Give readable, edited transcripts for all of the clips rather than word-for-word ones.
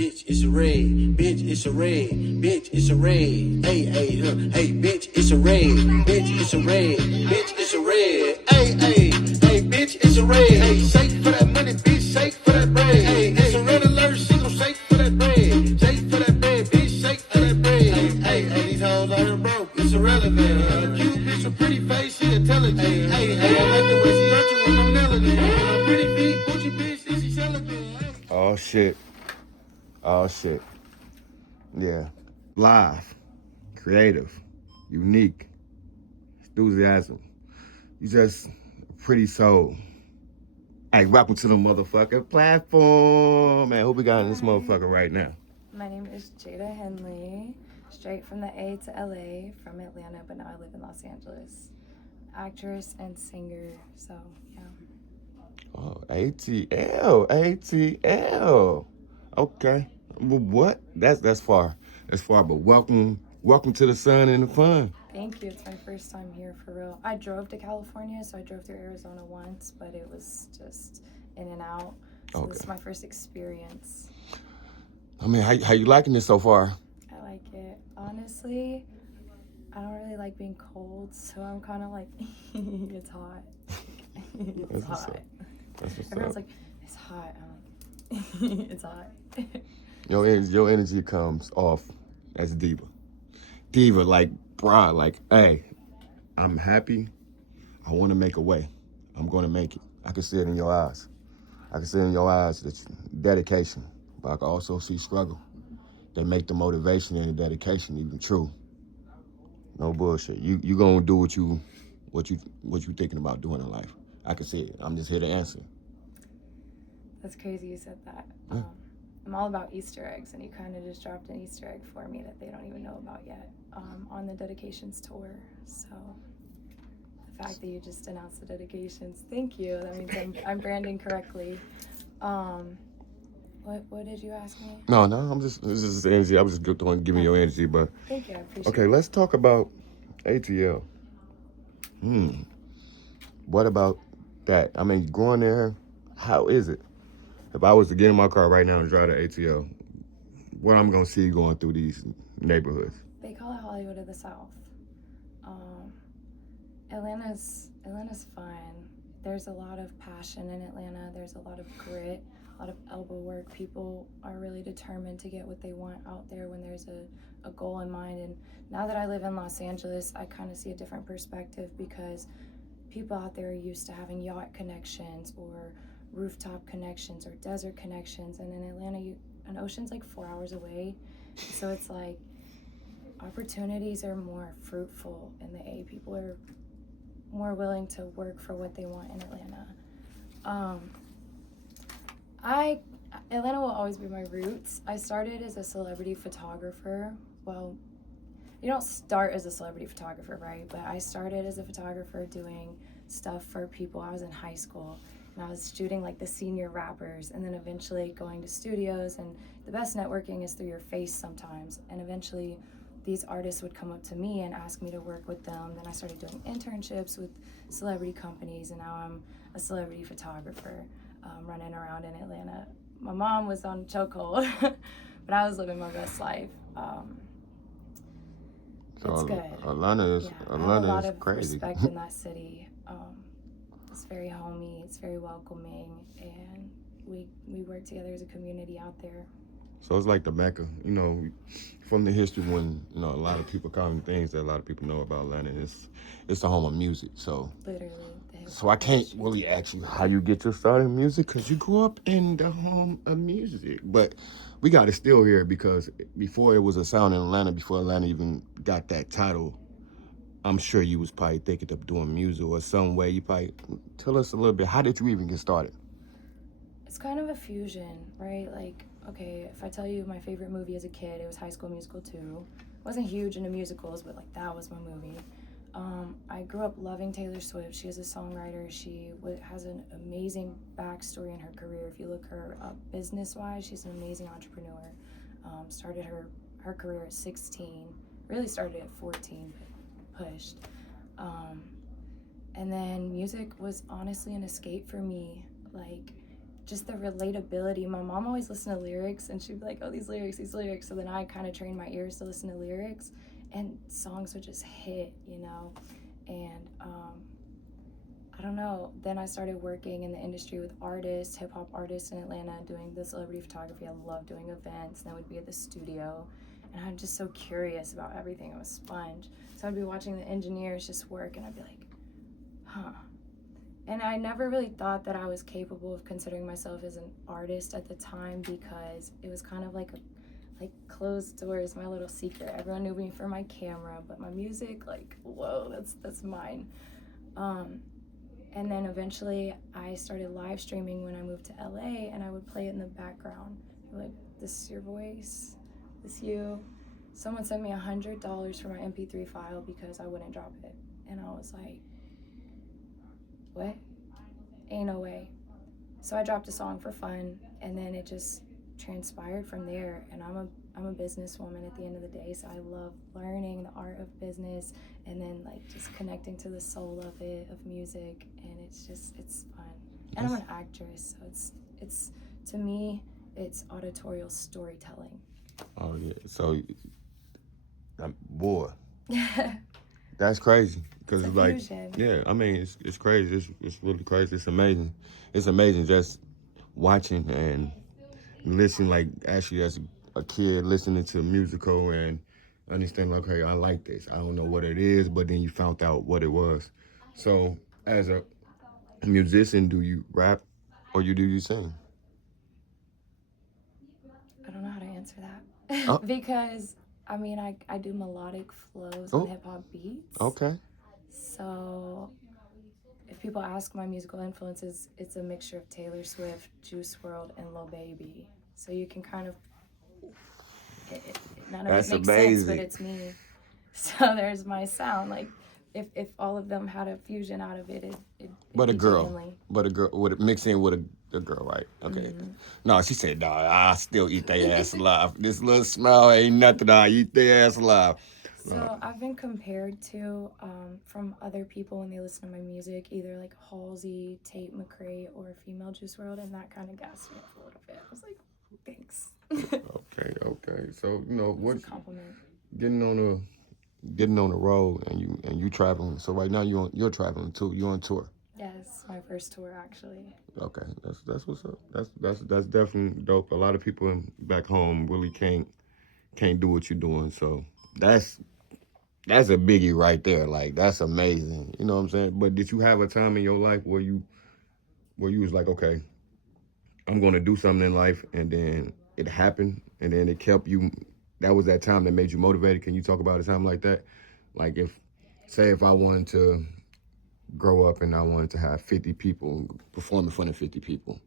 Bitch, it's a raid. Bitch, it's a raid. Bitch, it's a raid. Hey, hey, hey, bitch, it's a raid. Bitch, it's a raid. Bitch, it's a raid. Hey, hey, hey, bitch, it's a raid. Hey, shake for that money, bitch, shake for that bread. Hey, it's a red alert, she gon' shake for that bread. Shake for that bread, bitch, shake for that bread. Hey, hey, these hoes out here broke, it's irrelevant. Cute bitch with pretty face, she intelligent. Hey, hey, I like the way she arching with no melody. Pretty feet, Gucci bitch, is she celibate? Oh shit. Oh shit. Yeah. Live, creative, unique, enthusiasm. You just a pretty soul. Hey, welcome to the motherfucking platform. Man, who we got in this motherfucker right now? My name is Jada Henley, straight from the A to LA, from Atlanta, but now I live in Los Angeles. Actress and singer, so yeah. Oh, ATL, ATL. Okay. Well, what? That's far. That's far, but welcome to the sun and the fun. Thank you. It's my first time here for real. I drove to California, so I drove through Arizona once, but it was just in and out. So This is my first experience. I mean, how you liking it so far? I like it. Honestly, I don't really like being cold, so I'm kind of like, it's hot. It's hot. Everyone's like, it's hot. I'm like, it's hot. Your energy comes off as diva. Diva, like, brah, like, hey, I'm happy. I want to make a way. I'm going to make it. I can see it in your eyes. I can see in your eyes that dedication, but I can also see struggle. That make the motivation and the dedication even true. No bullshit. You gonna do what you thinking about doing in life. I can see it. I'm just here to answer. That's crazy you said that. Yeah. I'm all about Easter eggs, and you kind of just dropped an Easter egg for me that they don't even know about yet on the dedications tour. So the fact that you just announced the dedications, thank you. That means I'm branding correctly. What did you ask me? No, this is energy. I was just giving your energy, but thank you. I appreciate okay, let's talk about ATL. What about that? I mean, going there, how is it? If I was to get in my car right now and drive to ATL, what I'm gonna see going through these neighborhoods? They call it Hollywood of the South. Atlanta's fun. There's a lot of passion in Atlanta. There's a lot of grit, a lot of elbow work. People are really determined to get what they want out there when there's a goal in mind. And now that I live in Los Angeles, I kind of see a different perspective because people out there are used to having yacht connections or rooftop connections or desert connections. And in Atlanta, an ocean's like 4 hours away. So it's like opportunities are more fruitful in the A. People are more willing to work for what they want in Atlanta. Atlanta will always be my roots. I started as a celebrity photographer. Well, you don't start as a celebrity photographer, right? But I started as a photographer doing stuff for people. I was in high school and I was shooting like the senior rappers, and then eventually going to studios, and the best networking is through your face sometimes. And eventually these artists would come up to me and ask me to work with them. Then I started doing internships with celebrity companies, and now I'm a celebrity photographer running around in Atlanta. My mom was on chokehold, but I was living my best life. It's good. Atlanta is I have a lot of crazy. respect in that city. It's very homey, it's very welcoming, and we work together as a community out there. So it's like the Mecca, from the history when, a lot of people call them things that a lot of people know about Atlanta. It's the home of music, so. Literally. So I can't really ask you how you get your start in music because you grew up in the home of music. But we got it still here because before it was a sound in Atlanta, before Atlanta even got that title, I'm sure you was probably thinking of doing music or some way. You probably tell us a little bit. How did you even get started? It's kind of a fusion, right? Like, okay, if I tell you my favorite movie as a kid, it was High School Musical 2. Wasn't huge into musicals, but like that was my movie. I grew up loving Taylor Swift. She is a songwriter. She has an amazing backstory in her career. If you look her up business-wise, she's an amazing entrepreneur. Started her career at 16. Really started at 14, but pushed. And then music was honestly an escape for me. Like, just the relatability. My mom always listened to lyrics, and she'd be like, oh, these lyrics. So then I kind of trained my ears to listen to lyrics, and songs would just hit, you know. And I don't know, then I started working in the industry with artists, hip-hop artists in Atlanta, doing the celebrity photography. I love doing events, and then we'd be at the studio, and I'm just so curious about everything. I'm a sponge. So I'd be watching the engineers just work, and I'd be like, huh. And I never really thought that I was capable of considering myself as an artist at the time, because it was kind of like closed doors, my little secret. Everyone knew me for my camera, but my music, like, whoa, that's mine. And then eventually I started live streaming when I moved to LA, and I would play it in the background. Like, this is your voice, this you. Someone sent me $100 for my MP3 file because I wouldn't drop it. And I was like, what? Ain't no way. So I dropped a song for fun, and then it just transpired from there. And I'm a businesswoman at the end of the day, so I love learning the art of business, and then like just connecting to the soul of it, of music, and it's fun. And I'm an actress, so it's to me it's auditorial storytelling. Oh yeah, so boy, that's crazy, because it's like, fusion. yeah, I mean it's crazy. It's really crazy. It's amazing. It's amazing just watching and listening, like actually as a kid listening to musical and understanding, like, okay, I like this. I don't know what it is, but then you found out what it was. So as a musician, do you rap or do you sing? I don't know how to answer that. Oh. Because I mean I do melodic flows Oh. on hip hop beats. Okay. So if people ask my musical influences, it's a mixture of Taylor Swift, Juice WRLD, and Lil Baby. So you can kind of, none of That's it makes amazing. sense, but it's me. So there's my sound. Like, if all of them had a fusion out of it, But a be girl, genuinely. but a girl would mix in with a girl, right? Okay. Mm-hmm. No, she said, "Dog, I still eat their ass alive. This little smell ain't nothing. I eat their ass alive." So I've been compared to from other people when they listen to my music, either like Halsey, Tate McRae, or Female Juice WRLD, and that kind of gassed me up a little bit. I was like, thanks. Okay. So what's a compliment. getting on the road and you traveling. So right now you're traveling too. You're on tour. Yes, my first tour actually. Okay, that's what's up. That's definitely dope. A lot of people back home really can't do what you're doing. So that's a biggie right there. Like, that's amazing. You know what I'm saying? But did you have a time in your life where you was like, okay, I'm gonna do something in life, and then it happened, and then it kept you? That was that time that made you motivated. Can you talk about a time like that? Like, if I wanted to grow up and I wanted to have 50 people perform in front of 50 people,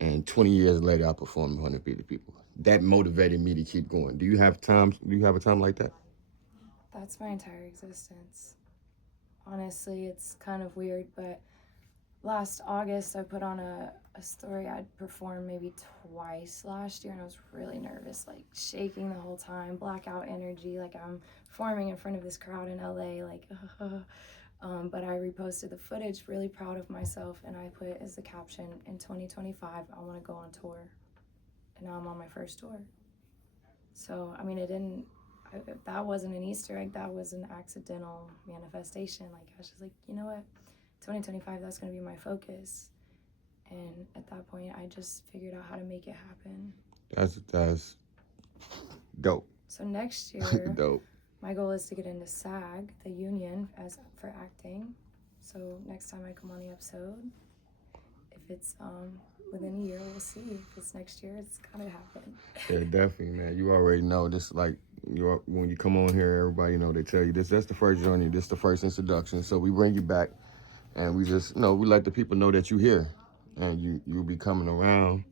and 20 years later I perform in front of 50 people. That motivated me to keep going. Do you have a time like that? That's my entire existence. Honestly, it's kind of weird, but last August I put on a story. I'd performed maybe twice last year, and I was really nervous, like shaking the whole time, blackout energy, like I'm performing in front of this crowd in LA, like but I reposted the footage, really proud of myself, and I put as the caption, in 2025 I want to go on tour. And now I'm on my first tour. So I mean, that wasn't an Easter egg, that was an accidental manifestation. Like, I was just like, you know what, 2025, that's going to be my focus. And at that point I just figured out how to make it happen. That's dope. So next year dope. My goal is to get into SAG, the union, for acting. So next time I come on the episode, if it's within a year, we'll see. If it's next year, it's gotta happen. Yeah, definitely, man. You already know this. Like, when you come on here, everybody they tell you this. That's the first journey. This the first introduction. So we bring you back, and we just we let the people know that you're here, and you'll be coming around,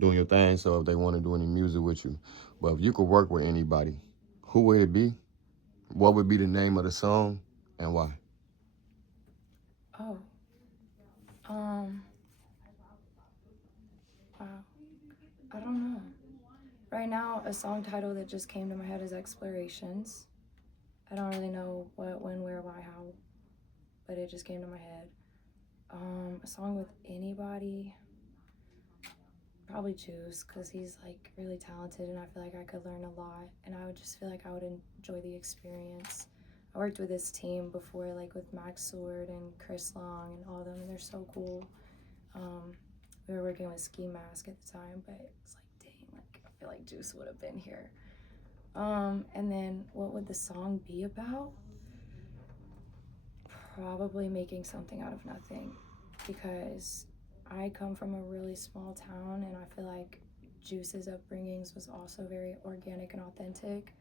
doing your thing. So if they want to do any music with you, but if you could work with anybody, who would it be? What would be the name of the song, and why? Oh. Wow. I don't know. Right now, a song title that just came to my head is Explorations. I don't really know what, when, where, why, how, but it just came to my head. A song with anybody. probably Juice, because he's like really talented and I feel like I could learn a lot and I would just feel like I would enjoy the experience. I worked with his team before, like with Max Sword and Chris Long and all of them, and they're so cool. We were working with Ski Mask at the time, but it's like, dang, like I feel like Juice would have been here. And then what would the song be about? Probably making something out of nothing, because I come from a really small town and I feel like Juice's upbringings was also very organic and authentic.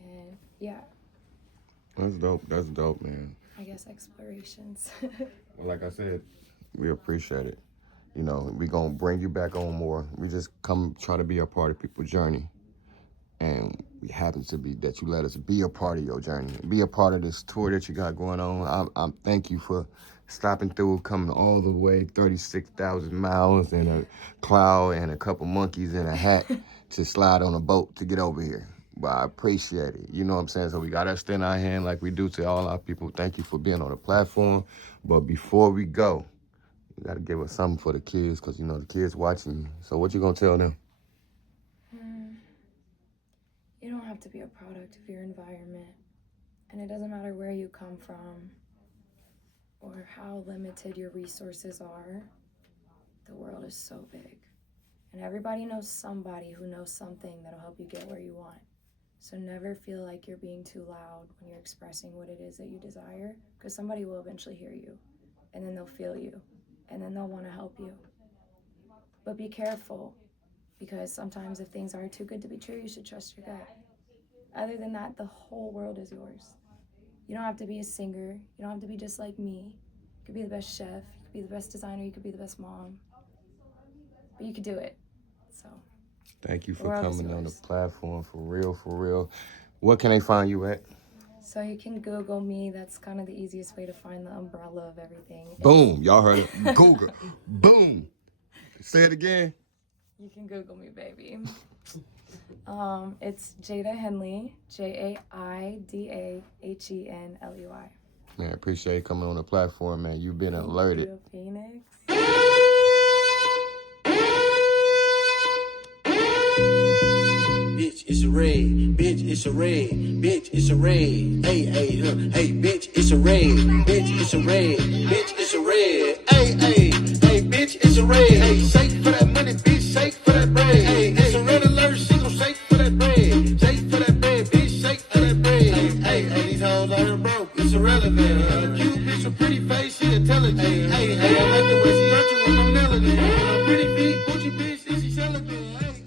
And yeah. That's dope. That's dope, man. I guess explorations. Well, like I said, we appreciate it. You know, we gonna bring you back on more. We just come try to be a part of people's journey. And we happen to be that you let us be a part of your journey, be a part of this tour that you got going on. I'm thank you for stopping through, coming all the way 36,000 miles in a cloud and a couple monkeys in a hat to slide on a boat to get over here. But I appreciate it. You know what I'm saying? So we got to extend our hand like we do to all our people. Thank you for being on the platform. But before we go, you got to give us something for the kids, because, you know, the kids watching you. So what you going to tell them? You don't have to be a product of your environment. And it doesn't matter where you come from or how limited your resources are. The world is so big. And everybody knows somebody who knows something that'll help you get where you want. So never feel like you're being too loud when you're expressing what it is that you desire, because somebody will eventually hear you, and then they'll feel you, and then they'll want to help you. But be careful, because sometimes if things are too good to be true, you should trust your gut. Other than that, the whole world is yours. You don't have to be a singer. You don't have to be just like me. You could be the best chef. You could be the best designer. You could be the best mom. But you could do it. So. Thank you for coming on the platform, for real, for real. What can they find you at? So you can Google me. That's kind of the easiest way to find the umbrella of everything. Boom. Y'all heard it. Google. Boom. Say it again. You can Google me, baby. It's Jada Henley, JaidaHenley. Man, appreciate you coming on the platform, man. You've been alerted. Phoenix. Bitch, it's a raid. Bitch, it's a raid. Bitch, it's a raid. Hey, bitch, it's a raid. Bitch, it's a raid. Bitch, it's a raid. Hey, bitch, it's a raid. Hey, say